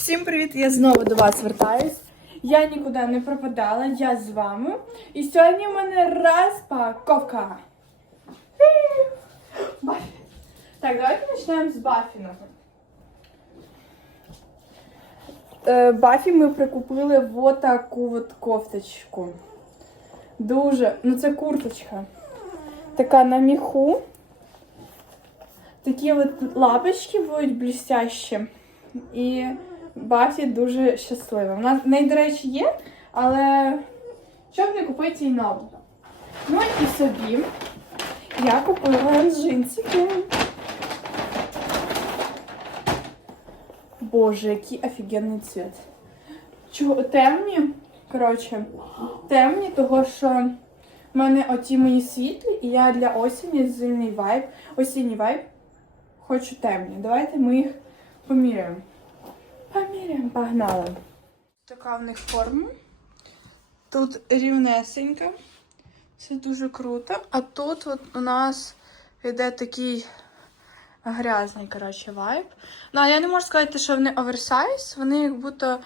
Всім привіт! Я знову до вас звертаюсь. Я нікуди не пропадала, я з вами. І сьогодні в мене розпаковка. Бафі. Так, давайте почнемо з Бафіного. Е, Бафі ми прикупили в таку от кофточку. Дуже, ну це курточка. Така на міху. Такі от лапочки будуть блістящі. І Бафі дуже щаслива. Вона в неї, до речі, є, але щоб не купити їй нову. Ну і собі я купила джинсики. Боже, який офігенний цвіт. Чого темні? Коротше, темні, того що в мене оті мої світлі, і я для осені зимній вайб, осінній вайб хочу темні. Давайте ми їх поміряємо. Поміряємо, погнали. Така в них форма. Тут рівнесенька. Це дуже круто. А тут от у нас йде такий грязний, коротше, вайб. Ну, а я не можу сказати, що вони оверсайз, вони як будто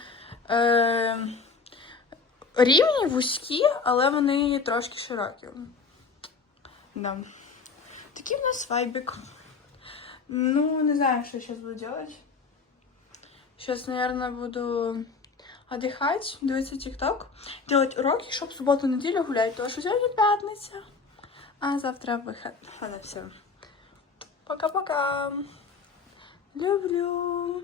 е- рівні, вузькі, але вони трошки широкі. Да. Такий в нас вайбик. Ну, не знаю, что сейчас буду делать. Сейчас, наверное, буду отдыхать, дивитися ТикТок, делать уроки, чтобы в субботу неделю гулять, потому что сегодня пятница, а завтра выход. Ладно, все. Пока-пока. Люблю.